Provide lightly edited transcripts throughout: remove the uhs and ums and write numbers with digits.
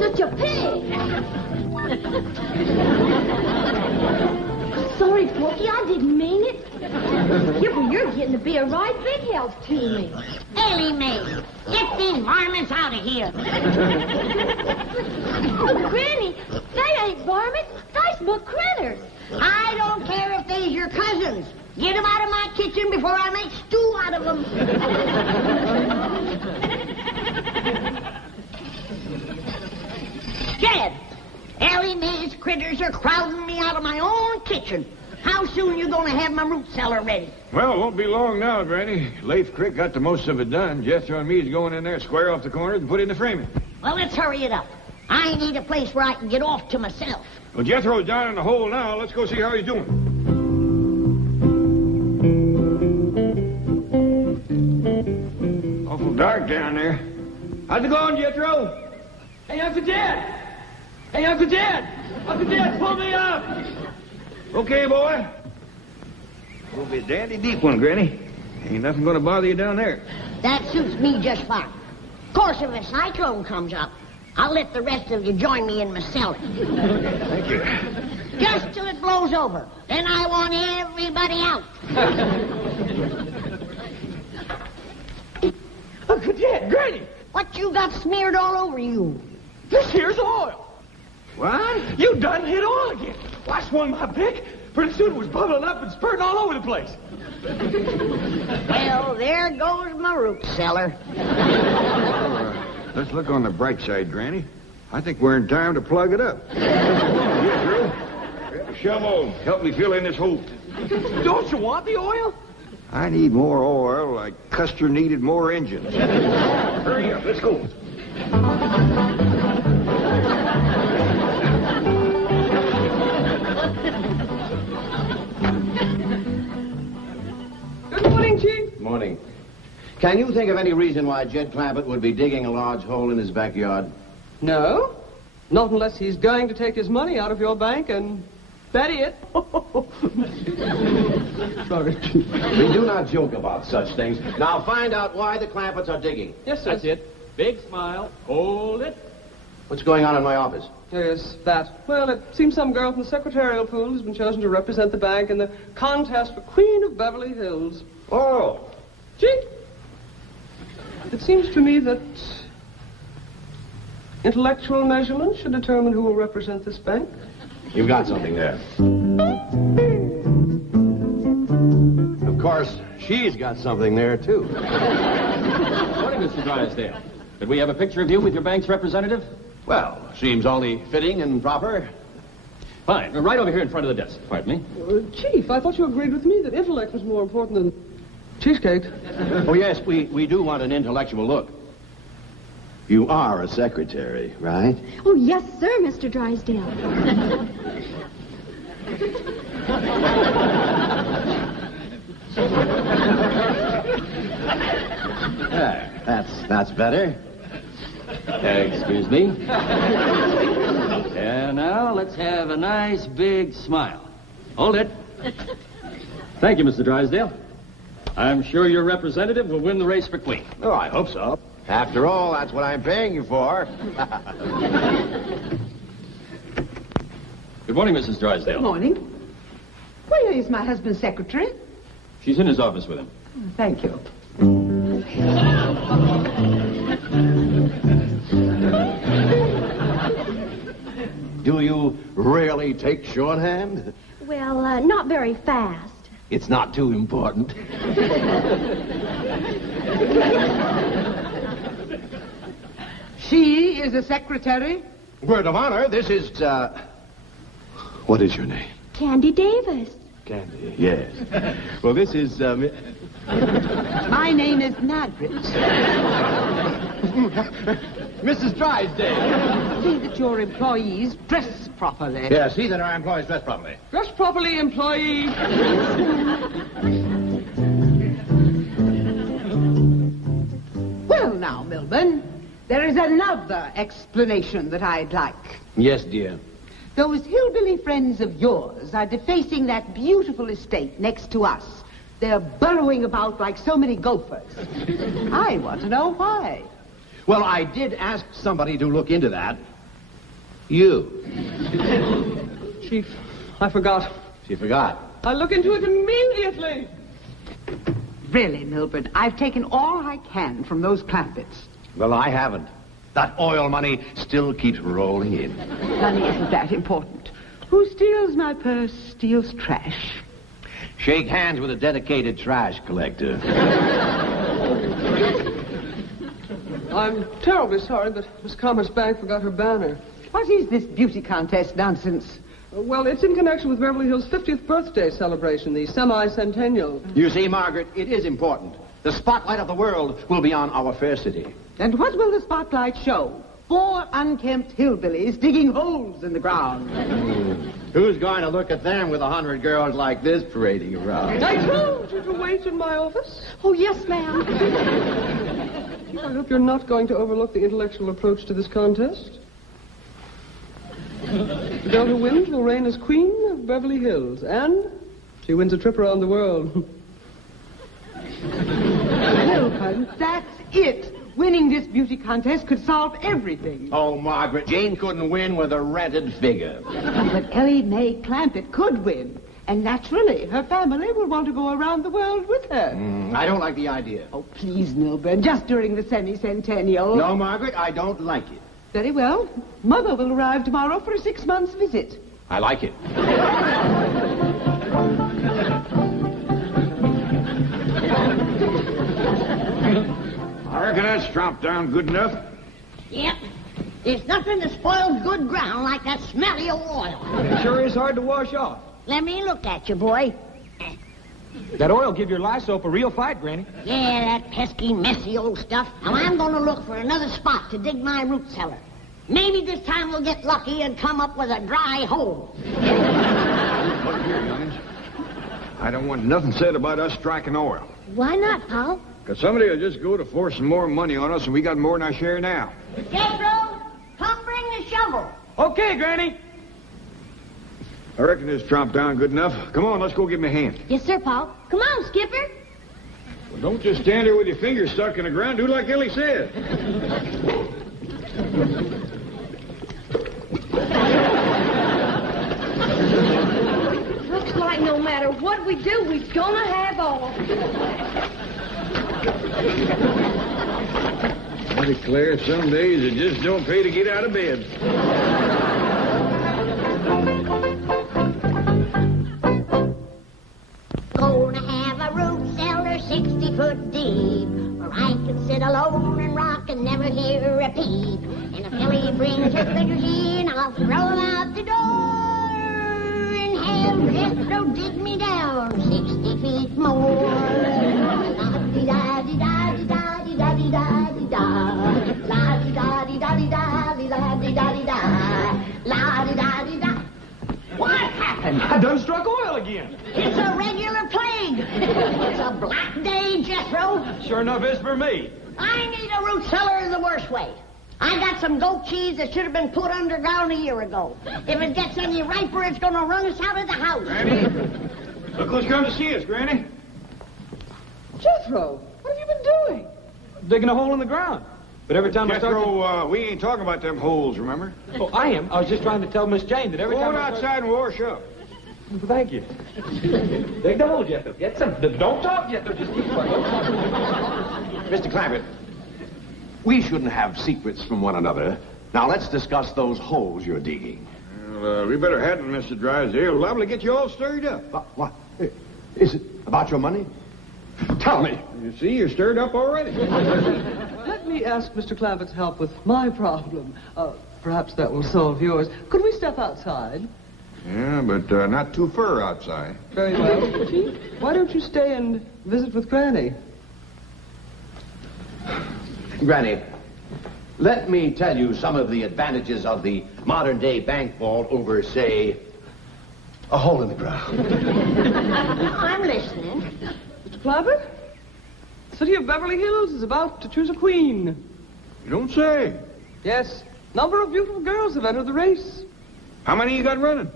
such a pig. Sorry, Porky, I didn't mean it. You're getting to be a right big help to me. Ellie Mae, get these varmints out of here. Oh, Granny, they ain't varmints. They's but critters. I don't care if they's your cousins. Get them out of my kitchen before I make stew out of them. Jed, Ellie Mae's critters are crowding me out of my own kitchen. How soon you going to have my root cellar ready? Well, it won't be long now, Granny. Leif Crick got the most of it done. Jethro and me's going in there, square off the corners, and put in the framing. Well, let's hurry it up. I need a place where I can get off to myself. Well, Jethro's down in the hole now. Let's go see how he's doing. Awful dark down there. How's it going, Jethro? Hey, Uncle Dad! Hey, Uncle Dad! Uncle Dad, pull me up! Okay, boy. We'll be a dandy deep one, Granny. Ain't nothing going to bother you down there. That suits me just fine. Of course, if a cyclone comes up, I'll let the rest of you join me in my cellar. Thank you. Just till it blows over. Then I want everybody out. Uncle Dad, Granny! What you got smeared all over you? This here's oil. What? You done hit oil again. Well, I swung my pick. Pretty soon it was bubbling up and spurting all over the place. Well, there goes my root cellar. Let's look on the bright side, Granny. I think we're in time to plug it up. Jethro, grab a shovel. Help me fill in this hole. Don't you want the oil? I need more oil like Custer needed more engines. Hurry up, let's go. Good morning, Chief. Morning. Can you think of any reason why Jed Clampett would be digging a large hole in his backyard? No. Not unless he's going to take his money out of your bank and bury it. Sorry, Chief. We do not joke about such things. Now find out why the Clampetts are digging. Yes, sir. That's it. Big smile. Hold it. What's going on in my office? Yes, that. Well, it seems some girl from the secretarial pool has been chosen to represent the bank in the contest for Queen of Beverly Hills. Oh. Chief, it seems to me that intellectual measurement should determine who will represent this bank. You've got something there. Of course, she's got something there, too. Morning, Mr. Drysdale. Could we have a picture of you with your bank's representative? Well, seems only fitting and proper. Fine. Right over here in front of the desk. Pardon me. Chief, I thought you agreed with me that intellect was more important than cheesecake. Oh, yes, we do want an intellectual look. You are a secretary, right? Oh, yes, sir, Mr. Drysdale. That's better. Excuse me. And now let's have a nice big smile. Hold it. Thank you, Mr. Drysdale. I'm sure your representative will win the race for Queen. Oh, I hope so. After all, that's what I'm paying you for. Good morning, Mrs. Drysdale. Good morning. Where is my husband's secretary? She's in his office with him. Thank you. Do you really take shorthand? Well, not very fast. It's not too important. She is a secretary? Word of honor, this is, what is your name? Candy Davis. Candy, yes. Well, this is, My name is Margaret. Mrs. Drysdale. See that your employees dress properly. Yeah, see that our employees dress properly. Dress properly, employee. Well, now, Milburn, there is another explanation that I'd like. Yes, dear. Those hillbilly friends of yours are defacing that beautiful estate next to us. They're burrowing about like so many gophers. I want to know why. Well, I did ask somebody to look into that, You. Chief, I forgot. She forgot. I'll look into it immediately. Really, Milford, I've taken all I can from those Clampetts. Well, I haven't. That oil money still keeps rolling in. Money isn't that important. Who steals my purse steals trash. Shake hands with a dedicated trash collector. I'm terribly sorry, but Miss Commerce Bank forgot her banner. What is this beauty contest nonsense? Well, it's in connection with Beverly Hills' 50th birthday celebration, the semi-centennial. You see, Margaret, it is important. The spotlight of the world will be on our fair city. And what will the spotlight show? 4 unkempt hillbillies digging holes in the ground. Who's going to look at them with 100 girls like this parading around? I told you to wait in my office. Oh, yes, ma'am. I hope you're not going to overlook the intellectual approach to this contest. The girl who wins will reign as Queen of Beverly Hills, and she wins a trip around the world. Milford, that's it. Winning this beauty contest could solve everything. Oh, Margaret, Jane couldn't win with a rented figure. But Ellie Mae Clampett could win. And naturally, her family will want to go around the world with her. I don't like the idea. Oh, please, Milburn, just during the semi-centennial. No, Margaret, I don't like it. Very well. Mother will arrive tomorrow for a 6-month visit. I like it. I reckon that's tromped down good enough. Yep. There's nothing that spoils good ground like that smelly old oil. It sure is hard to wash off. Let me look at you, boy. That oil give your lye soap a real fight, Granny. Yeah, that pesky, messy old stuff. Now, I'm going to look for another spot to dig my root cellar. Maybe this time we'll get lucky and come up with a dry hole. Look here, youngins. I don't want nothing said about us striking oil. Why not, Paul? Because somebody will just go to forcing more money on us, and we got more than our share now. Jethro, come bring the shovel. Okay, Granny. I reckon this tromped down good enough. Come on, let's go give him a hand. Yes, sir, Paul. Come on, Skipper. Well, don't just stand there with your fingers stuck in the ground. Do like Ellie said. Looks like no matter what we do, we're gonna have oil. I declare some days it just don't pay to get out of bed. Gonna have a root cellar 60 foot deep, where I can sit alone and rock and never hear a peep. And if Ellie brings her critters in, I'll throw them out the door and have Jethro dig me down 60 feet more. La-di-da-di-da-di-da-di-da-di-da-di-da. La-di-da-di-da-di-da-di-da-di-da-di-da. La-di-da-di-da. What happened? I done struck oil again. It's a regular plague. It's a black day, Jethro. Sure enough is for me. I need a root cellar the worst way. I got some goat cheese that should have been put underground a year ago. If it gets any riper, it's going to run us out of the house. Granny, look who's come to see us, Granny. Jethro, what have you been doing? Digging a hole in the ground. But every time I start... Jethro, we ain't talking about them holes, remember? Oh, I am. I was just trying to tell Miss Jane that every Go time on I start... outside and wash up. Thank you. Dig the hole, Jethro. Get some... Don't talk, Jethro. Just keep quiet. Don't talk. Mr. Clampett, we shouldn't have secrets from one another. Now, let's discuss those holes you're digging. Well, we better hadn't, Mr. Drysdale. Liable to get you all stirred up. What? Is it about your money? Tell me. You see, you're stirred up already. Let me ask Mr. Clampett's help with my problem. Perhaps that will solve yours. Could we step outside? Yeah, but not too far outside. Very well. Chief, why don't you stay and visit with Granny? Granny, let me tell you some of the advantages of the modern-day bank vault over, say, a hole in the ground. I'm listening. Mr. Clampett, the city of Beverly Hills is about to choose a queen. You don't say. Yes, number of beautiful girls have entered the race. How many you got running?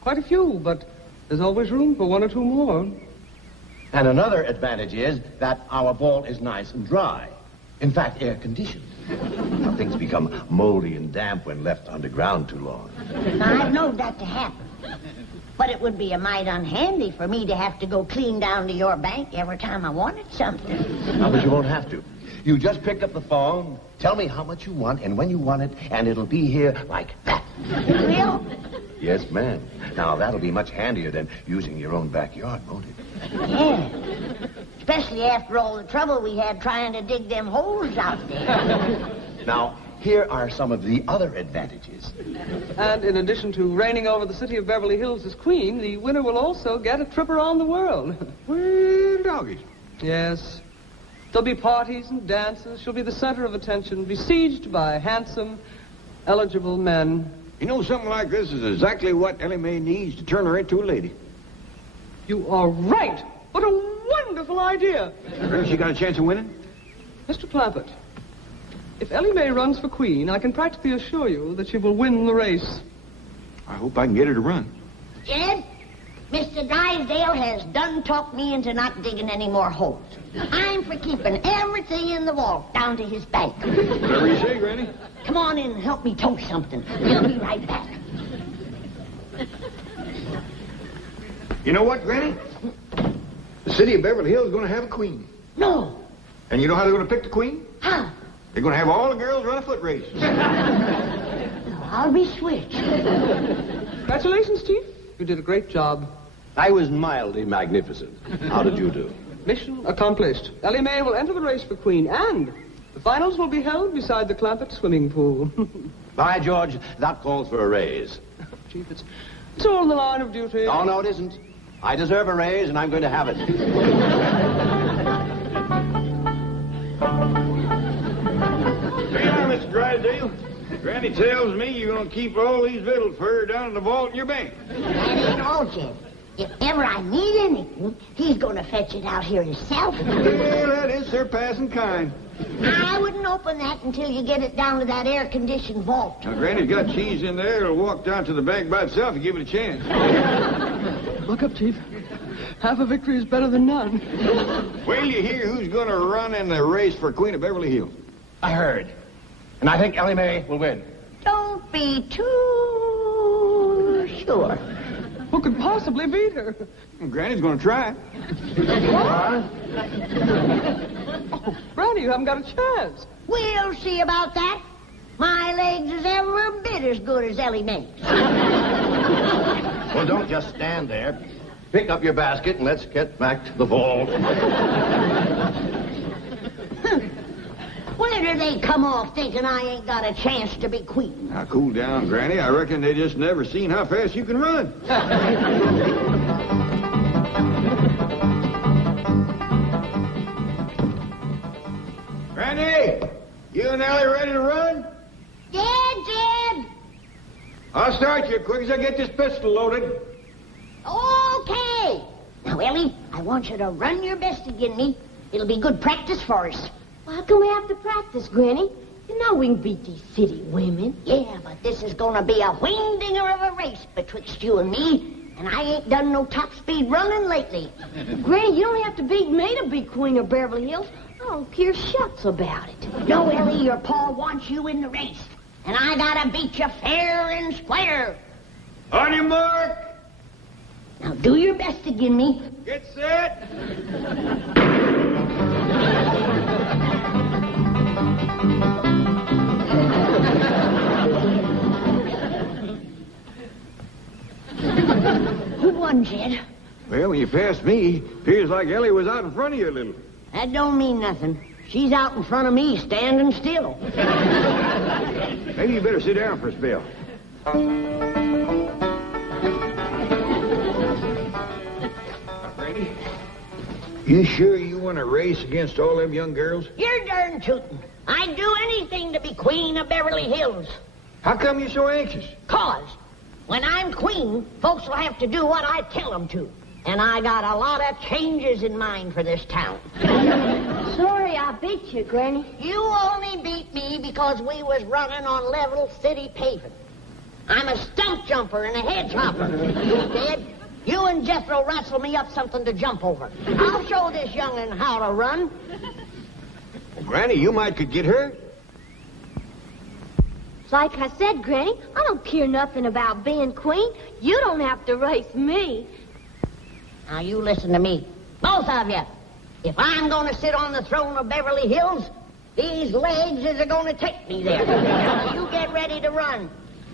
Quite a few, but there's always room for 1 or 2 more. And another advantage is that our vault is nice and dry. In fact, air-conditioned. Things become moldy and damp when left underground too long. Now, I've known that to happen. But it would be a mite unhandy for me to have to go clean down to your bank every time I wanted something. No, but you won't have to. You just pick up the phone, tell me how much you want and when you want it, and it'll be here like that. Will? Yes, ma'am. Now, that'll be much handier than using your own backyard, won't it? Yeah. Especially after all the trouble we had trying to dig them holes out there. Now, here are some of the other advantages. And in addition to reigning over the city of Beverly Hills as queen, the winner will also get a trip around the world. Well, doggies. Yes. There'll be parties and dances. She'll be the center of attention, besieged by handsome, eligible men. You know, something like this is exactly what Ellie Mae needs to turn her into a lady. You are right. What a wonderful idea. Well, she got a chance of winning? Mr. Clampett, if Ellie Mae runs for queen, I can practically assure you that she will win the race. I hope I can get her to run. Jed, Mr. Drysdale has done talked me into not digging any more holes. I'm for keeping everything in the vault down to his bank. Whatever you say, Granny. Come on in and help me toast something. We'll be right back. You know what, Granny? The city of Beverly Hills is going to have a queen. No. And you know how they're going to pick the queen? How? They're going to have all the girls run a foot race. I'll be switched. Congratulations, Chief. You did a great job. I was mildly magnificent. How did you do? Mission accomplished. Ellie Mae will enter the race for queen, and the finals will be held beside the Clampett swimming pool. By George, that calls for a raise. Chief, it's all in the line of duty. Oh, no, it isn't. I deserve a raise, and I'm going to have it. Hey, now, Mr. Drysdale. Granny tells me you're going to keep all these victuals for her down in the vault in your bank. That ain't all, Jed. If ever I need anything, he's going to fetch it out here himself. Well, that is surpassing kind. I wouldn't open that until you get it down to that air-conditioned vault. Now, Granny's got cheese in there. It'll walk down to the bank by itself and give it a chance. Look up, Chief. Half a victory is better than none. Well, you hear who's going to run in the race for Queen of Beverly Hills? I heard. And I think Ellie Mae will win. Don't be too sure. Who could possibly beat her? Granny's going to try. Oh, Brownie, you haven't got a chance. We'll see about that. My legs is every bit as good as Ellie Mae's. Well, don't just stand there. Pick up your basket and let's get back to the vault. Where do they come off thinking I ain't got a chance to be queen? Now, cool down, Granny. I reckon they just never seen how fast you can run. Granny, you and Ellie ready to run? Jed! I'll start you quick as I get this pistol loaded. Okay. Now, Ellie, I want you to run your best again me. It'll be good practice for us. Well, how can we have to practice, Granny? You know we can beat these city women. Yeah, but this is gonna be a wing-dinger of a race betwixt you and me, and I ain't done no top-speed running lately. Granny, you don't have to beat me to be Queen of Beverly Hills. I don't care shucks about it. No, Ellie, your pa wants you in the race, and I gotta beat you fair and square. On your mark. Now, do your best again me. Get set. Who won, Jed? Well, when you passed me, appears like Ellie was out in front of you a little. That don't mean nothing. She's out in front of me, standing still. Maybe you better sit down for a spell. Granny, you sure you want to race against all them young girls? You're darn tootin'. I'd do anything to be queen of Beverly Hills. How come you're so anxious? 'Cause when I'm queen, folks will have to do what I tell them to. And I got a lot of changes in mind for this town. Sorry I beat you, Granny. You only beat me because we was running on level city paving. I'm a stump jumper and a hedge hopper. You did? You and Jethro wrestle me up something to jump over. I'll show this young'un how to run. Granny, you might could get hurt. Like I said, Granny, I don't care nothing about being queen. You don't have to race me. Now, you listen to me. Both of you. If I'm going to sit on the throne of Beverly Hills, these legs is going to take me there. Now, you get ready to run.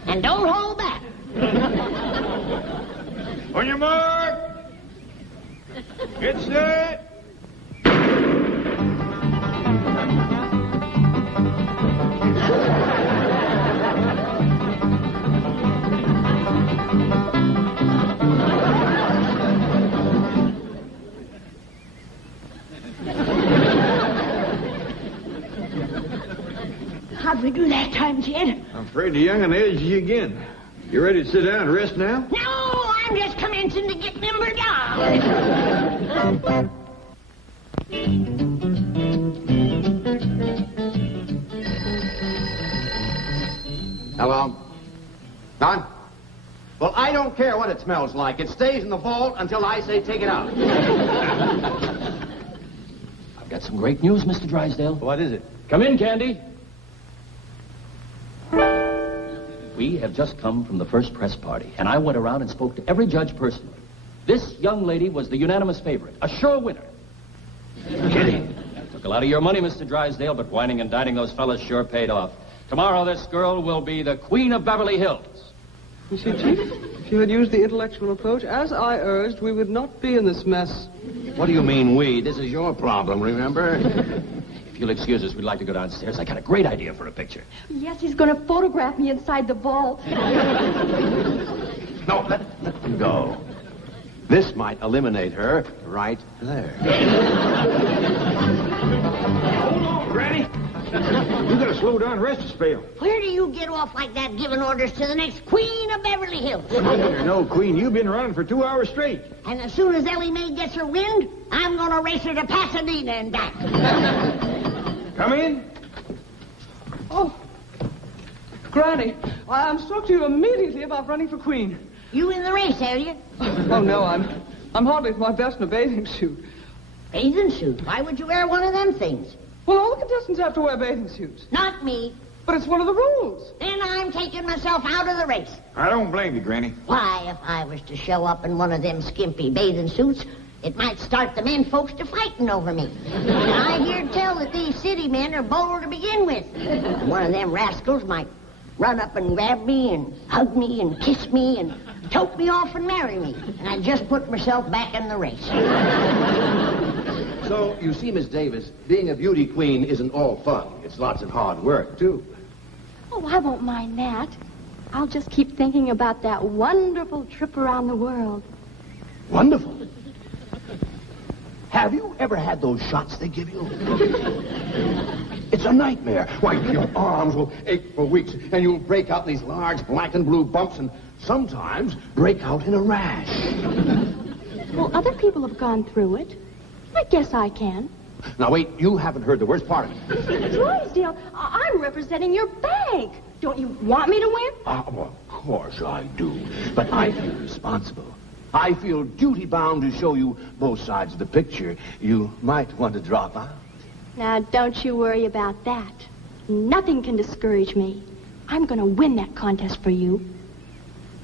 And don't hold back. On your mark. Get set. How'd we do that time, Ted? I'm afraid the young'un edged you again. You ready to sit down and rest now? No, I'm just commencing to get nimbered down. Hello? Don? Well, I don't care what it smells like. It stays in the vault until I say take it out. I've got some great news, Mr. Drysdale. What is it? Come in, Candy. We have just come from the first press party, and I went around and spoke to every judge personally. This young lady was the unanimous favorite, a sure winner. Kidding. Took a lot of your money, Mr. Drysdale, but whining and dining those fellas sure paid off. Tomorrow, this girl will be the queen of Beverly Hills. You see, Chief, if you had used the intellectual approach, as I urged, we would not be in this mess. What do you mean, we? This is your problem, remember? If you'll excuse us, we'd like to go downstairs. I got a great idea for a picture. Yes, he's going to photograph me inside the vault. No, let them go. This might eliminate her right there. Hold on, Granny. You gotta slow down, rest a spell. Where do you get off like that giving orders to the next queen of Beverly Hills? You're no queen. You've been running for 2 hours straight. And as soon as Ellie Mae gets her wind, I'm going to race her to Pasadena and back. Come in. Oh, Granny, I instruct you immediately about running for queen. You in the race, are you? Oh, no, I'm hardly at my best in a bathing suit. Bathing suit? Why would you wear one of them things? Well, all the contestants have to wear bathing suits. Not me. But it's one of the rules. Then I'm taking myself out of the race. I don't blame you, Granny. Why, if I was to show up in one of them skimpy bathing suits, it might start the men folks to fighting over me. And I hear tell that these city men are bold to begin with. One of them rascals might run up and grab me and hug me and kiss me and tote me off and marry me. And I'd just put myself back in the race. So, you see, Miss Davis, being a beauty queen isn't all fun. It's lots of hard work, too. Oh, I won't mind that. I'll just keep thinking about that wonderful trip around the world. Wonderful. Have you ever had those shots they give you? It's a nightmare. Why, your arms will ache for weeks, and you'll break out these large black and blue bumps, and sometimes break out in a rash. Well, other people have gone through it. I guess I can. Now, wait, you haven't heard the worst part of it. Drysdale, I'm representing your bank. Don't you want me to win? Well, of course I do. But I feel responsible. I feel duty-bound to show you both sides of the picture. You might want to drop out. Now, don't you worry about that. Nothing can discourage me. I'm going to win that contest for you.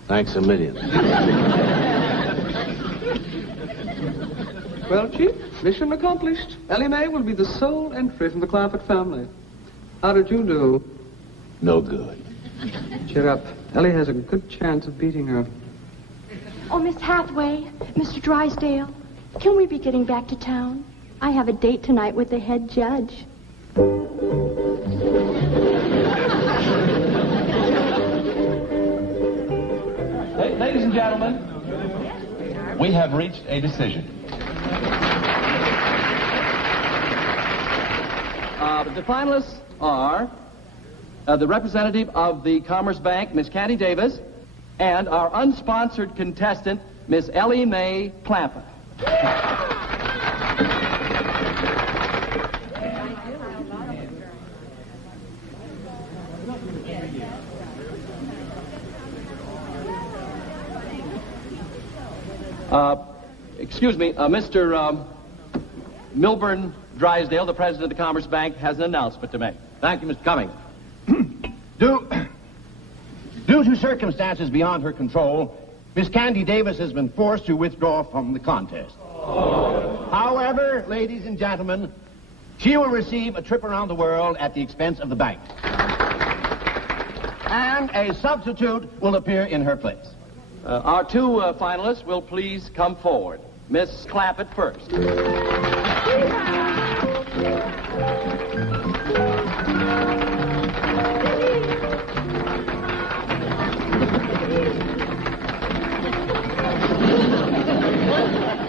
Thanks a million. Well, Chief, mission accomplished. Ellie Mae will be the sole entry from the Clampett family. How did you do? No good. Cheer up. Ellie has a good chance of beating her. Oh, Miss Hathaway, Mr. Drysdale, can we be getting back to town? I have a date tonight with the head judge. Ladies and gentlemen, we have reached a decision. The finalists are the representative of the Commerce Bank, Miss Candy Davis, and our unsponsored contestant, Miss Ellie Mae Clampett. Excuse me, Mr. Milburn Drysdale, the president of the Commerce Bank, has an announcement to make. Thank you, Mr. Cummings. Due to circumstances beyond her control, Miss Candy Davis has been forced to withdraw from the contest. However, ladies and gentlemen, she will receive a trip around the world at the expense of the bank. And a substitute will appear in her place. Our two finalists will please come forward. Miss Clappett first.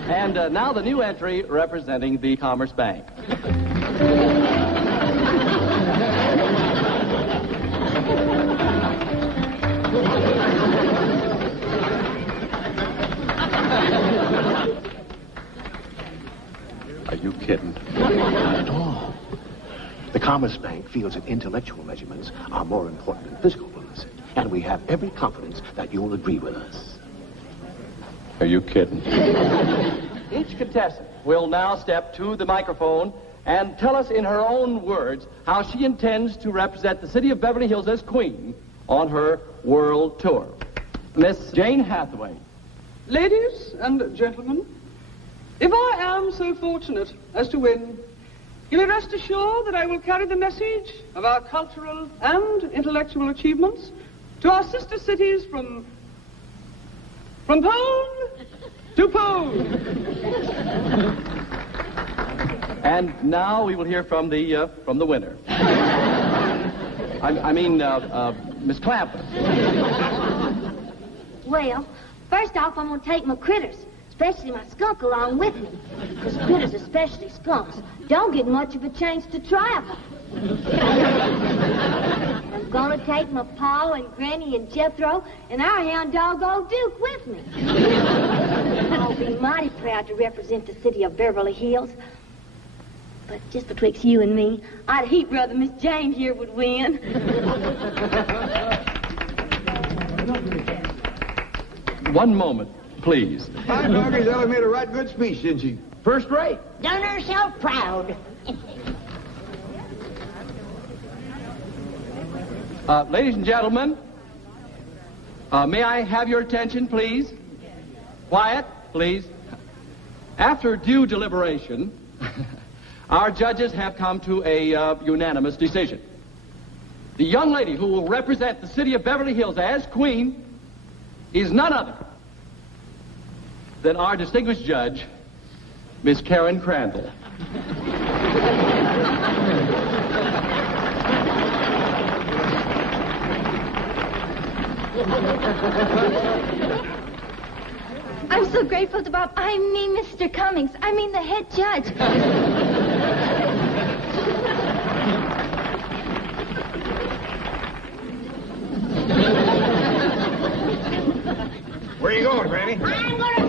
And now the new entry representing the Commerce Bank. Are you kidding? Not at all. The Commerce Bank feels that intellectual measurements are more important than physical ones, and we have every confidence that you'll agree with us. Are you kidding? Each contestant will now step to the microphone and tell us in her own words how she intends to represent the city of Beverly Hills as queen on her world tour. Miss Jane Hathaway. Ladies and gentlemen, if I am so fortunate as to win, you may rest assured that I will carry the message of our cultural and intellectual achievements to our sister cities from pole to pole. And now we will hear from the winner. Miss Clampett. Well, first off, I'm going to take my critters, especially my skunk, along with me. Because critters, especially skunks, don't get much of a chance to travel. I'm going to take my Pa and Granny and Jethro and our hound dog, Old Duke, with me. I'll be mighty proud to represent the city of Beverly Hills. But just betwixt you and me, I'd heap rather Miss Jane here would win. One moment, please. Hi, Doggies. Ella made a right good speech, didn't she? First rate. Done herself proud. Ladies and gentlemen, may I have your attention, please? Quiet, please. After due deliberation, our judges have come to a unanimous decision. The young lady who will represent the city of Beverly Hills as queen is none other than our distinguished judge, Miss Karen Crandall. I'm so grateful to Bob. I mean, Mr. Cummings. I mean, the head judge. Where are you going, Granny? I'm going to